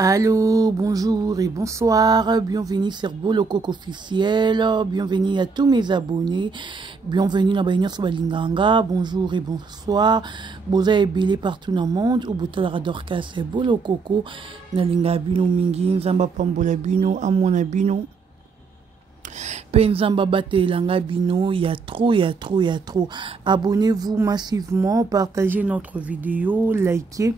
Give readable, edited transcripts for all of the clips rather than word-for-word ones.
Allô, bonjour et bonsoir, bienvenue sur Bolokoko officiel, bienvenue à tous mes abonnés, bienvenue dans Baïnia Sobalinganga, bonjour et bonsoir, vous avez belé partout dans le monde, ou boutala radorka c'est Bolokoko, nalinga bino mingi, nzamba pambola bino, amona bino, Penzamba bate langa bino, il y a trop. Abonnez-vous massivement, partagez notre vidéo, likez.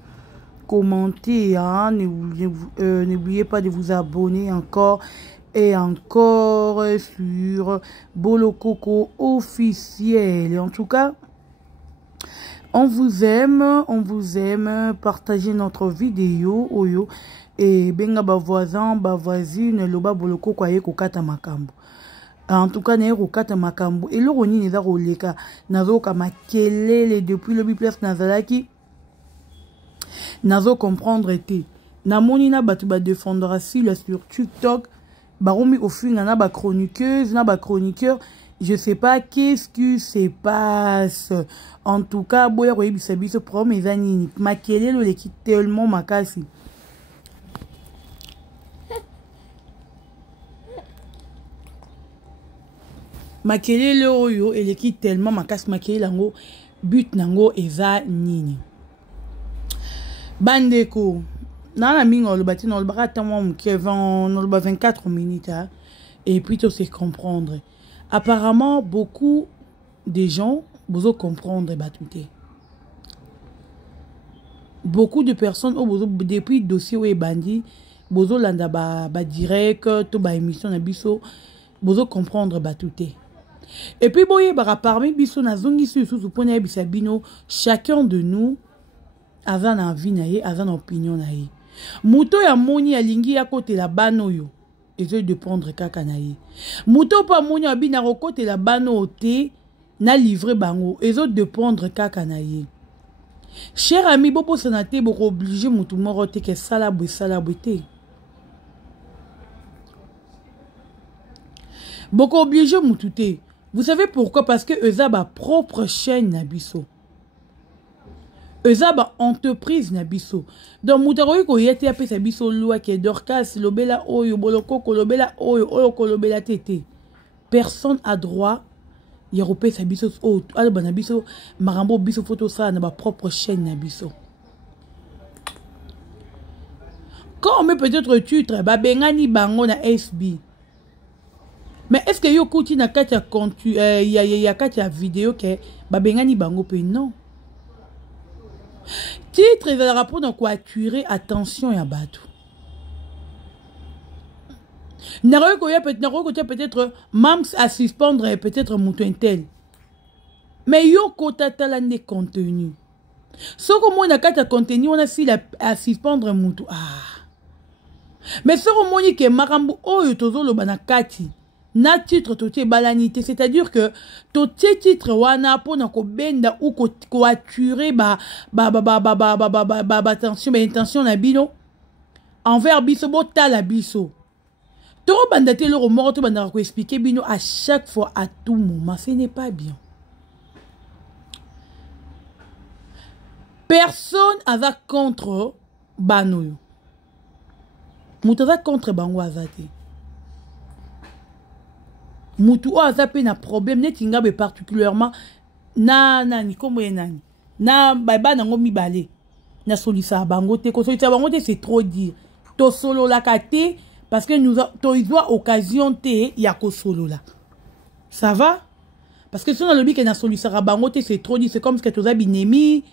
Commentez, hein, n'oubliez pas de vous abonner encore et encore sur Bolokoko officiel. En tout cas, on vous aime, partagez notre vidéo, oyo, et benga ba voisin, ba voisine, loba Bolokoko aye kokata makambo. En tout cas, naye kokata makambo. Et le roni neza roleka, nazo kamakelele depuis le biplace nazalaki. Nazo comprendre été namoni na batu ba défendre asile sur TikTok baromi au fin na ba chroniqueuse na ba chroniqueur je sais pas qu'est-ce qui se passe en tout cas boya ko yebisa biso problème ezanini makelelo leki tellement makasi makelelo oyo eleki tellement makasi makelelo ngo but nango eza nini Bandeko, dans la mine, on le bâtit, on le bâtit, on le 24 minutes, hein, et puis tout se comprendre. Apparemment, beaucoup de gens, vous comprendre, batouté. Beaucoup de personnes, depuis le dossier où est bandit, vous landa ba direct, tout ba émission na biso, vous comprendre, batouté. Et puis, boye, parmi biso, na zongi sous pone bisabino, chacun de nous, avant na vie na ye, avant opinion na ye. Muto ya moni ya lingi ya kote la bano yo. Eze de prendre kaka na ye. Muto pa moni ya bina kote la bano ote na livre bango. Eze de prendre kaka na ye. Cher ami, bopo sanate boko obligé mutu moro te ke salabwe te. Boko obligé mutu te. Vous savez pourquoi? Parce que eza ba propre chaîne na biso. Eza ba entreprise na biso. Donc mutaroyi ko yete ya pesa biso loi ke Dorcas lobela oyo Bolokoko lobela oyo lobela tete. Personne a droit ya repesa biso o alba na biso marambo biso photo ça na ba propre chaîne na biso. Quand on met peut-être titre ba bengani bango na SB. Mais est-ce que yo kuti na kati ya compte ya kati ya vidéo ke ba bengani bango pe non? Titre et le rapport donc quoi attirer attention ya bateau. N'arrête peut-être mams à suspendre peut-être moutontel. Mais yo kota talane contenu. Ce que moi na kata contenu on a si à suspendre moutou ah. Mais ce que moi ni que marambo oyo tozolo bana kati. Na titre totie balanité, c'est-à-dire que totie titre wana pona ko benda ou ko attirer attention intention na bino envers biso bota la biso. To bandate le remords to banda ko expliquer bino à chaque fois à tout moment, ce n'est pas bien. Personne ava contre banoyo. Mutaza contre bango azate. Mutu o azape na problème neti ngabe particulièrement na nani comme nani na baba nango mibale na solisa bango te ko solisa bango te c'est trop dire to solo la kate parce que nous to doit occasion te ya ko solo la ça va parce que si on a le bi que na solisa bango te c'est trop dire c'est comme ce que toza binemi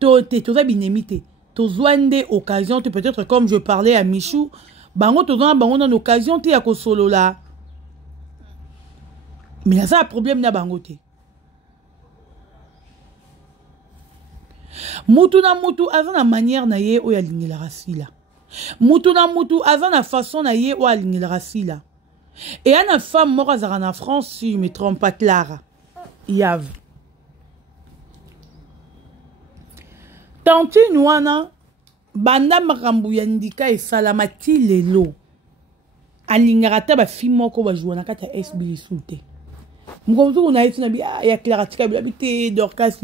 toza binemi te to zwande occasion te peut-être comme je parlais à Michou bango toza bango na occasion te ya ko solo la. Mais là, ça a un problème na bangote. Mutu na mutu, avant la manière na ye ou ya ligne la rasila. Mutu na mutu, avant la façon na ye ou ya ligne la rasila. Et à la femme mort en France, si je ne me trompe pas, Clara. Yav. Tanti nouana, banda makambu yandika et salamati lelo. A ligne rata ba fimoko ba jouana kata SB soute. Mkonzo on a été na bi ya Clara tika bi habité Dorcas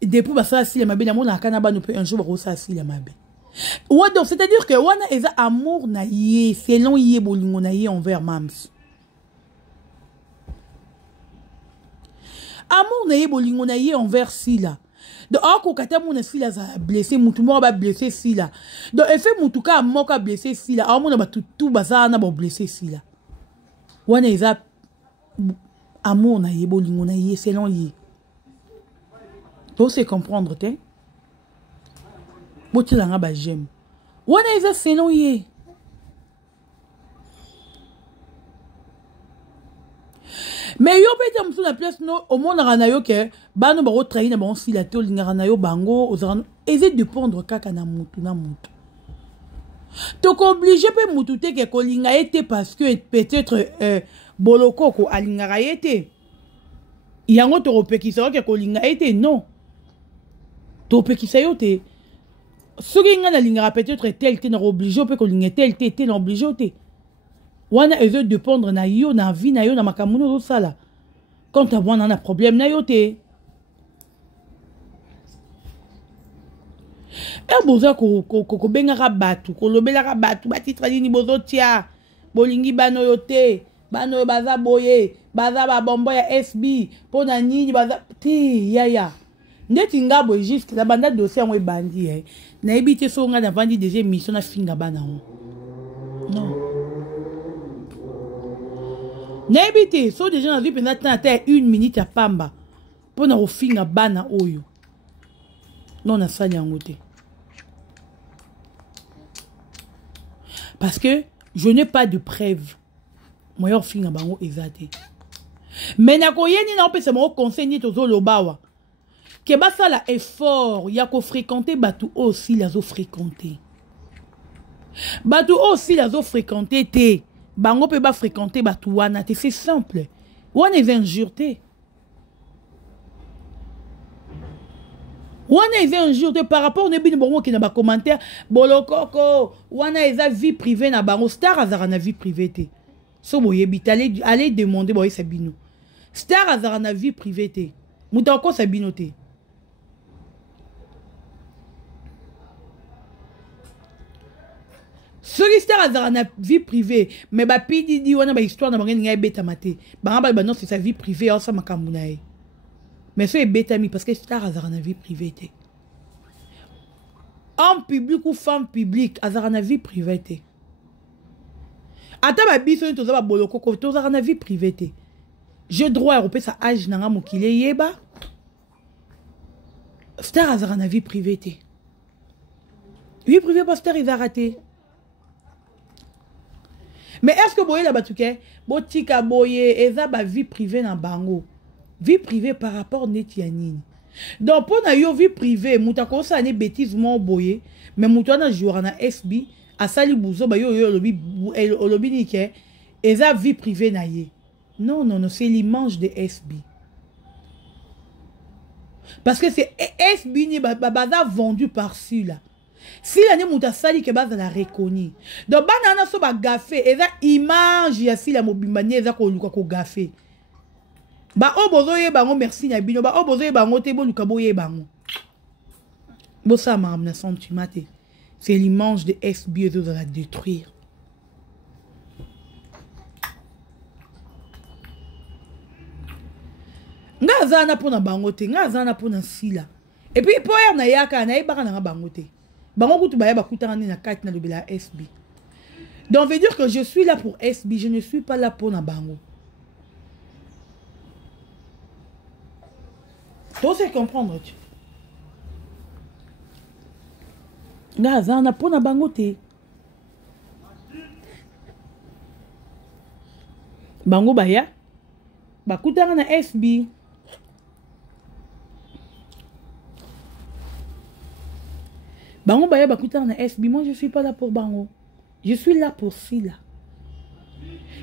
depuis ça si la mabe na mona kana ba no pe un jour ba ça si la mabe Ouais, donc c'est-à-dire que wana eza amour na ye selon ye bolingo na ye envers mams. Amour na ye bolingo na ye envers Sila. Donc ako kata mona Sila za blessé mutu mo ba blessé Sila. Donc effet mutu ka moka blessé Sila. A mona ba tout baza na ba blessé Sila. Wana eza amour na ye bolingo na ye selon ye. Donc c'est comprendre te. Boti la nga ba j'aime. Wana eza selon ye. Mais yo peut être na place no au monde na yo ke ba no ba retrahi na ba on Sila to lingara na yo bango ozara eze dépendre kaka na mutu na mutu. Donc obligé pe mutu te ke ko linga ete parce que peut-être boloko ko alingara ete. Yango to repekisa ke ko linga ete non. To pekisa yo te. Ce qui est lingara peut-être tel te na obligé pe ko linga tel te tel obligé te. Wana eze dépendre na yo na vie na yo na makamuno zo sala. Quand tu as un problème na yo te. E boza ko benga batu ko lobela batu batitra ni bozo tia bolingi bano yo te bano yo baza boye baza ba bombo ya SB pona nini baza ti ya ndeti ngabo juste la banda dossier ngo bandi na ebite so nga na vandi déjà mission na finga bana non na ebite so déjà na vie pendant tant une minute ya pamba pona ko finga bana oyo non na sali yango te. Parce que je n'ai pas de preuve. Moi, je suis bango exaté. Mais na ko yeni na opesa mo conseil ni tozo lobawa. Ke ba sala effort ya ko fréquenter batu aussi la zo fréquenter. Batu aussi la zo fréquenter te. Bango pe ba fréquenter batu wana te, c'est simple. Wana est injurté. Wana eza un jour de par rapport ne bino bongo ki na ba commentaire bolokoko wana eza vie privée na bango star azara na vie privée te so boyebi allez demander boye sabino star azara na vie privée te muta ko sabino te Sori star azara na vie privée mais ba pidi di wana ba histoire na bango ngai beta mate ba non c'est sa vie privée ça makambu na ye. Mais c'est bétami parce que star azara na vie privée. Homme public ou femme publique, azara na vie privée. Ata ba biso to za ba boloko ko to azara na vie privée. Je droit européen sa âge nanga mokile yeba. Star azara na vie privée. Vie privée parce que star il a raté. Mais est-ce que boye la batuke botika boye eza ba vie privée na bango. Vie privée par rapport netianine. Donc pour na yo vie privée, muta ko sa ne bêtise mon boye, mais muta na jouer na SB, a sali bouzo ba yo lobi ni ke eza vie privée na ye. Non, c'est l'image de SB. Parce que c'est SB ni baza vendu par celui-là. Si l'année muta sali ke baza la reconnu. Donc banana so ba gafé, eza image ya si la mobimbani eza ko luka ko gafé. Ba obozo ye bango merci na bino ba obozo ye bango te bo luka bo ye bango. Bo sa ma amna sentiment te. C'est l'image de SB de la détruire. Nga zana pona bango te, nga zana pona sila. Et puis po ya na yaka na ibaka na bango te. Bango kutu ba ya ba kutana na kati na lobela SB. Donc veut dire que je suis là pour SB, je ne suis pas là pour na bango. Tu sais comprendre tu. Nga zana pona bango te. Bango baya bakutana na SB. Bango baya bakutana na SB. Moi je suis pas là pour bango. Je suis là pour Sila.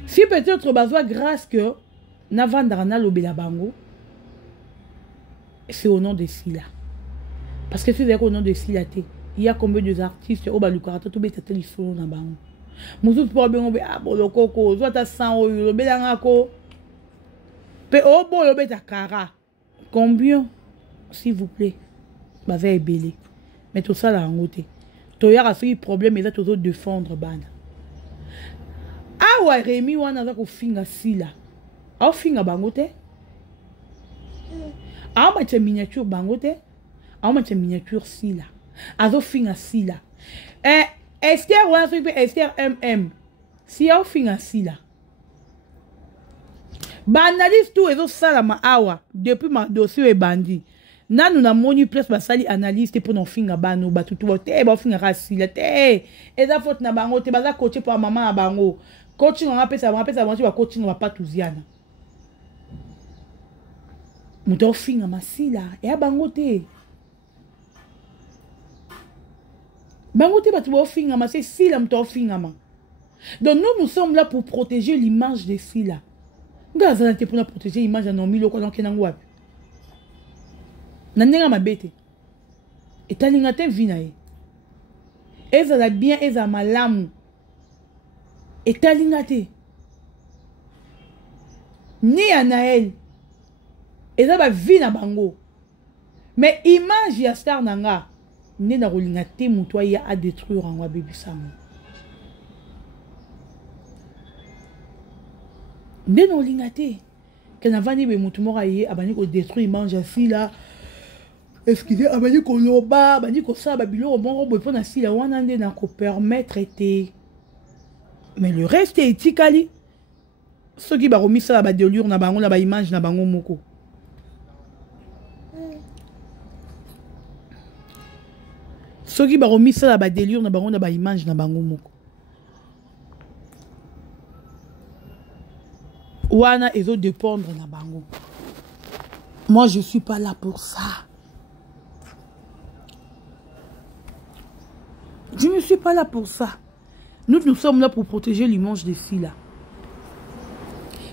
Si peut-être bazwa grâce que navandara na lobela bango. C'est au nom de Sila. Parce que c'est au nom de Sila. Il y a combien d'artistes au Balukarata tout bête téléphone na bango. Musu pour bien ah boloko ko zota 100 euros le belangako. Pe o bolo beta kara. Combien s'il vous plaît? Bava belé. Mais tout ça là en côté. toyaka soki problème eza tozo défendre bana awa Rémi wana aza kofinga sila aofinga bango te aomatia miniature bango te aomatia miniature sila azofinga sila Esther wana soki mpe Esther si aofinga sila baanalyse tout ezosalama awa depuis ma dossier ebandi nanu na moni place basali analyse te pour na finga bano batutu te ba finga rasila te eza faute na bango te baza coacher pour maman na bango coaching on apesa bango ba coaching ba patuziana muto finga masila ya bango te batu ba finga masila sila muto finga ma donc nous sommes là pour protéger l'image de Sila. Ngazana te pour protéger l'image de Naomi loko donc kenango wapi. Nandenga mabete. Etalinga te vina ye. Eza la bien eza malamu. Etalinga te. Ni Anaël. Eza ba vina bango. Mais image ya star nanga ne na rolinga te muto ya a détruire en wa bébé Samu. Nde no lingate que na vani be mutu moko ye abani ko détruire mange asila excusez abani ko loba abani ko sa ba biloko bongo bo pona sila wana nde na ko permettre te mais le reste est etikali soki ba romisa ba delure na bango na ba image na bango moko soki ba romisa ba delure na bango na ba image na bango moko wana ezo dépendre na bango. Moi je suis pas là pour ça. Je ne suis pas là pour ça. Nous sommes là pour protéger l'image de Sila.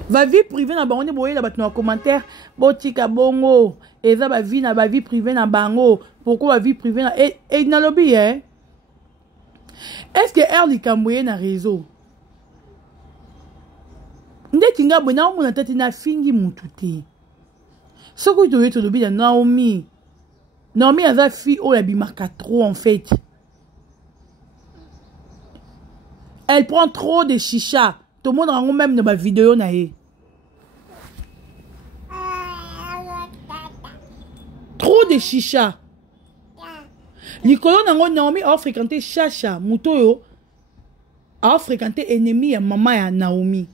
Va vie privée na bango ne boye la battu en commentaire botika bongo eza ba vie na ba vie privée na bango pourquoi la vie privée na et na lobby hein. Est-ce que Erli Kamboye na réseau? Ndeki nga bona mona tati na fingi mutu te. Soko to yeto lobi na Naomi. Naomi aza fi o la bimaka trop en fait. Elle prend trop de chicha. Tout le monde rend même dans ma vidéo na ye. Trop de chicha. Likolo nango Naomi a fréquenté Chacha Mutoyo a fréquenté ennemi ya maman ya Naomi.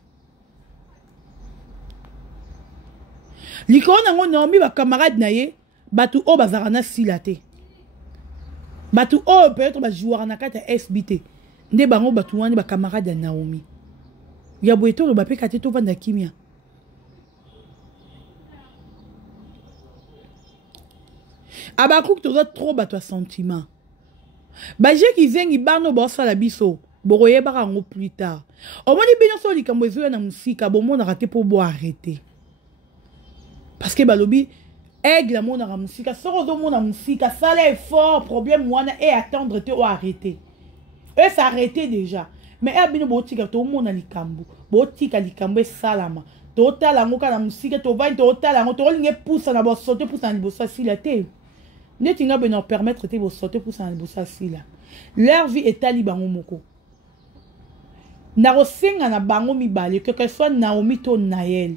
Likolo nango Naomi ba camarade na ye batu o bazarana silate. Batu o peut-être ba joueur na kata SBT. Nde bango batu wani ba camarade ya Naomi. Ya boeto lo ba pe kate to vanda kimia. Abakouk toza trop bato sentiment. Baje ki zengi bano bosa la biso. Boroye barango plus tard. Au moins bino so likambo ezo na musika bo mona raté pour bo arrêter. Parce que balobi aigle mona ra musika soro zo mona musika ça l'est fort problème wana et attendre te ou arrêter. Eux s'arrêter déjà. Mais abino bo tika to mona likambo. Bo tika likambo salama. To tala ngoka na musika to va to tala ngo to linge pousse na bo sauter pousse na libosa silate. Netinga be non permettre te bo sauter pousse na libosa sila. Leur vie est ali bango moko. Na rosenga na bango mibale que soit Naomi to Naël.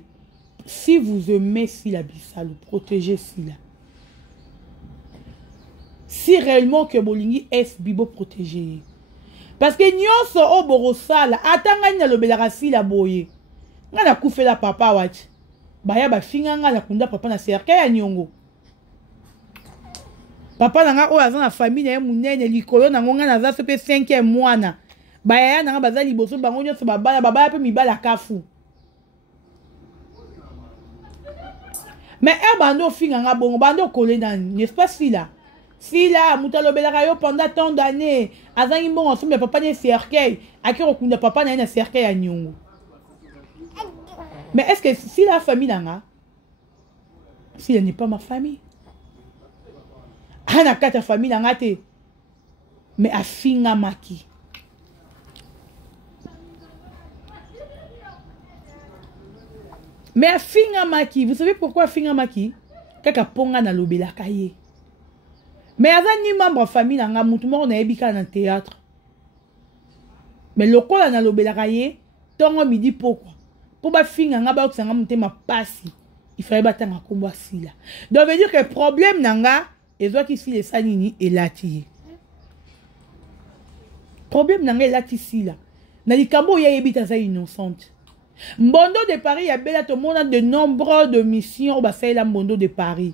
Si vous aimez Sila Bissalo, protégez Sila. Si réellement que bolingi est bibo protégé. Parce que nyonso o borosala atanga na lobelara Sila boye. Nga na kufela papa wati. Baya ba finga nga na kunda papa na serke ya nyongo. Papa nanga o aza na famille na munene likolo na ngonga na za sepe 5e mwana. Baya nanga baza liboso bango nyonso babala pe mibala kafu. Mais bando finga nga bongo bando kolé nani n'est-ce pas Sila? Sila mutalo belaka yo pendant tant d'années azangi mbongo nsombe papa ne cercueil akiro kunda papa na cercueil ya nyongo. Mais est-ce que Sila famille nanga? Sila n'est pas ma famille. Ana kata famille nanga te. Mais a finga maki. Mais à Finga Maki, vous savez pourquoi Finga Maki? Kaka ponga na lobela kaye. Mais aza ni membre famille nanga mutu moko na ebika na théâtre. Mais lokola na lobelaka ye tongo midi pourquoi? Pour ba finga nga ba tsanga mutema pasi. Il fallait batanga kombo sila. Donc veut dire que problème nanga ezo ki si le sanini elati. Problème nanga elati sila. Na likambo ya yebita za innocente. Mbondo de Paris ya bela to mona de nombreux de missions ba la Mbondo de Paris.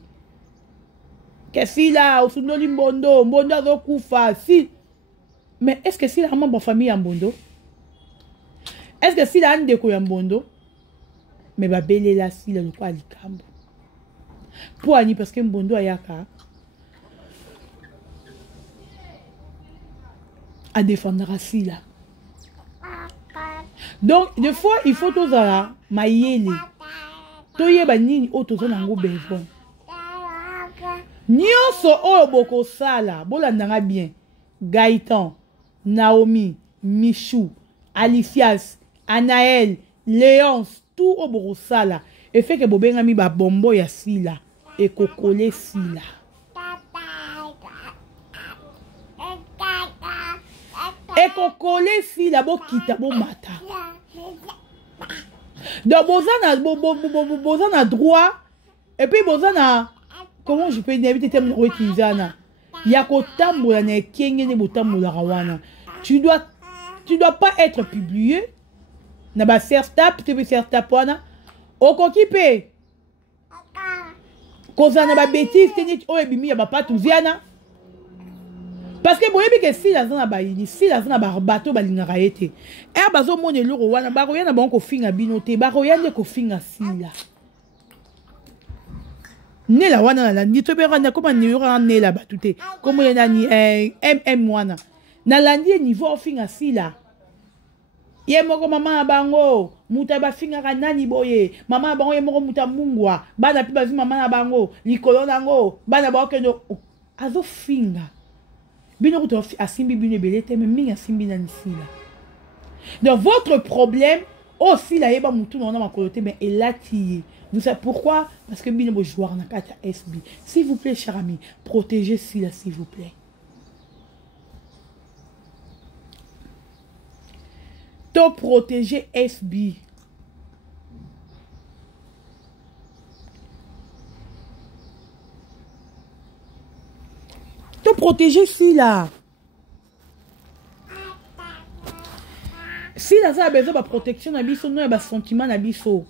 Qu'est-ce là osundoli Mbondo azo kufa si. Mais est-ce que si la membre famille ya Mbondo? Est-ce que si la ndeko ya Mbondo? Mais ba bele la si la lokwa likambo. Pour ani parce que Mbondo ayaka à défendre si là. Donc des fois il faut tous la mayele. Toye ba nini o tozo nango besoin. Nyonso o boko sala, bolandanga bien. Gaëtan, Naomi, Michou, Alicias, Anaël, Léonce, tout au boko sala. Et fait que bobenga mi ba bombo ya sila et kokole sila. Et kokole sila bo kita bo mata. Donc bozana droit et puis bozana comment je peux dire terme utiliser na yako tambola na kenge ne botambola rawana. Tu dois pas être publié na ba sertap te be sertap wana okokipe kozana ba bêtise tenit o ebimi ya ba patuziana parce que boyebi que si la zona ba yini si la zona ba bateau ba lingaka ete e bazo mone loro wana ba royana ba ko finga binote ba royana ko finga sila ne la wana la ni to be rana comment ni yora ne la batute comment yana ni mm wana na landi niveau finga sila ye moko mama bango muta ba finga nani boye mama bango ye moko muta mungwa bana pi ba mama na bango likolo nango bana ba okendo azo finga bino kuto asimbi bino belete mais minga simbi na nisila. Donc votre problème aussi la yeba mutu na ma kolote mais elati. Vous savez pourquoi? Parce que bino bo joueur na kata SB. S'il vous plaît cher ami, protégez Sila s'il vous plaît. To protéger SB. To protéger Sila. Sila ça a besoin de protection na biso non ba sentiment na biso.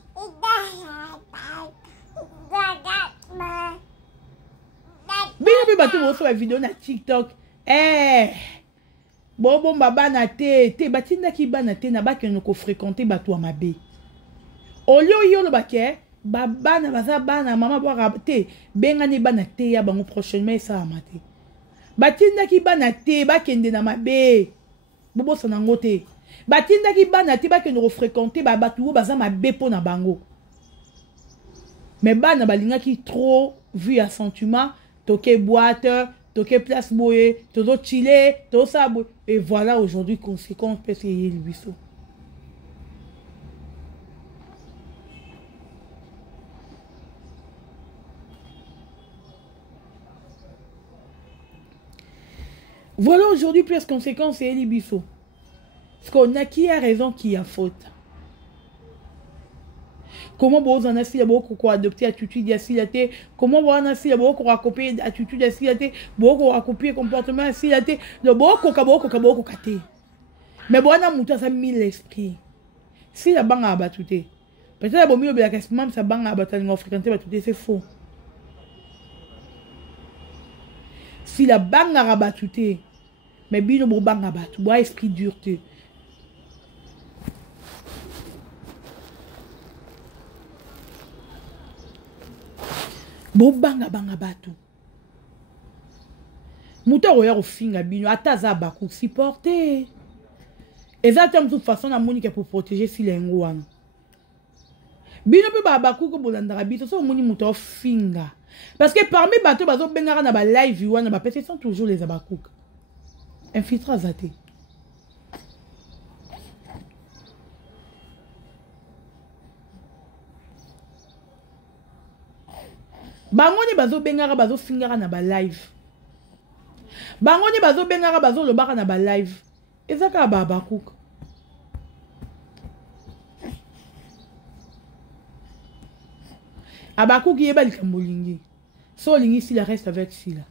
Bino bi batu bo so vidéo na TikTok. Bon baba na te batinda ki bana te na ba ke no ko fréquenter batu amabe. Olio yo lo baké baba na baza bana mama bo te benga ni bana te ya bango prochainement ça amate. Batinda ki bana te ba kende na mabe. Bobo sana ngote. Batinda ki bana te ba ke no fréquenter ba batu baza mabe po na bango. Mais bana balinga ki trop vu à sentiment toke boîte toke place boye tozo chile to ça et voilà aujourd'hui conséquence parce que y luiso. Voilà aujourd'hui plus conséquence et libiso. Parce qu'on a qui a raison, qui a faute. Comment vous en avez beaucoup pour adopter attitude de comment vous en avez beaucoup pour copier attitude de beaucoup pour copier comportement de le beaucoup kate. Mais bon on a monté ça mille l'esprit. Si la banque a battu peut-être la bombe la question même ça banque a battu on fréquenter battu c'est faux. Si la banque a battu mais bino bo banque a battu bois esprit dureté. Bo banga batu. Mouta roya finga bino ataza baku supporter. Exactement de toute façon na moni pour protéger si lengo wana. Bino pe ba baku ko bolandara biso so moni mouta finga. Parce que parmi bato bazo bengara na ba live wana ba pese sont toujours les abakou. Infiltra zate. Bangoni bazo bengara bazo fingara na ba live. bango ni bazo bengaka bazo lobaka na ba live ezaka ba Habakkuk Habakkuk yeba likambo lingi so lingi Sila reste avec Sila.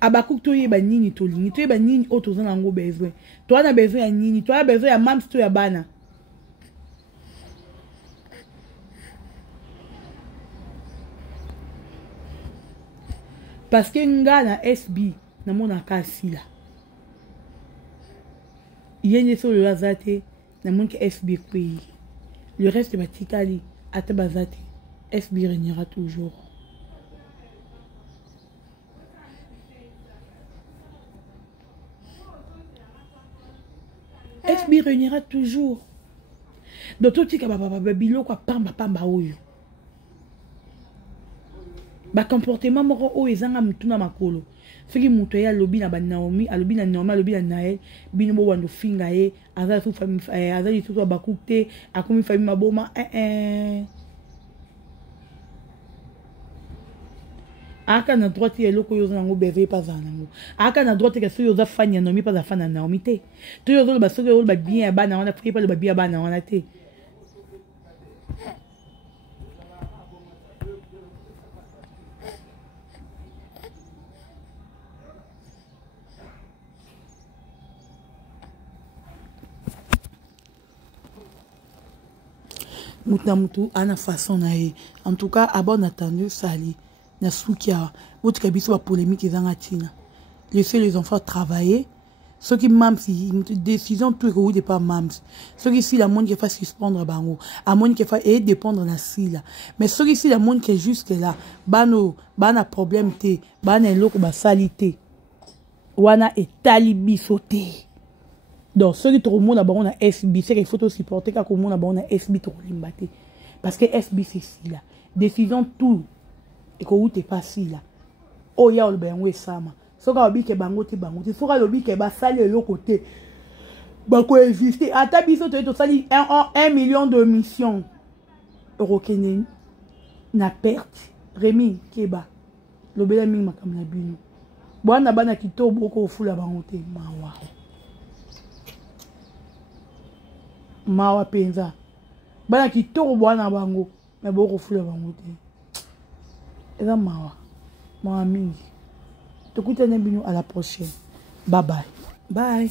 Habakkuk to yeba nini to lingi to yeba nini o tozana ngo besoin to ana besoin ya nini to ana besoin ya mams to ya bana parce que nga na SB na mona ka Sila yene so le lazate na mon que SB kwi le reste batikali ata bazate SB régnera toujours. SB réunira toujours. Donc tout tika baba bilo kwa pamba oyo. Ba comportement moko oyo ezanga mutuna makolo. Soki muto ya lobi na ba Naomi, alobi na Naomi, alobi na Nael, bino bo wando finga ye, aza su famille aza tout Habakkuk te, akomi famille maboma Aka na droite ya loko yoza nango beve pa za nango. Aka na droite ka so yoza fanya Naomi pa za fana Naomi te. To yoza ba so yoza ba bien ya bana wana prier pa le ba bien ya bana wana te. Mutu ana façon na ye. En tout cas, à bon attendu sali. Na soukia votre kabiso ba polémique ezanga tina. Laissez les enfants travailler. Ceux qui mams si décision tout que ou pas mams. Ceux qui si la monde qui fait suspendre bango, à monde qui fait et dépendre na sila. Mais ceux qui si la monde qui est jusque là, bana problème té, bana eloko ba salité. Wana et talibi sauté. Donc, ceux qui trouvent mon abonnement à SB, c'est qu'il faut aussi supporter quand mon abonnement à SB trop limbaté. Parce que SB c'est si là. Décision tout. Et que vous t'es pas si là. Oh ya le ben oui sama. So ka obi ke bangote bangote. So ka obi ke ba sali le côté. Ba ko exister. Ata biso to sali 1 million de missions. Eurokenen na perte. Rémi Keba. Le bela mi makam na bino. Bwana bana kito boko fula bangote mawa. Mawa penza bana kitoko bwana bango na boko fula bango te eza mawa mingi tokutana bino à la prochaine bye bye.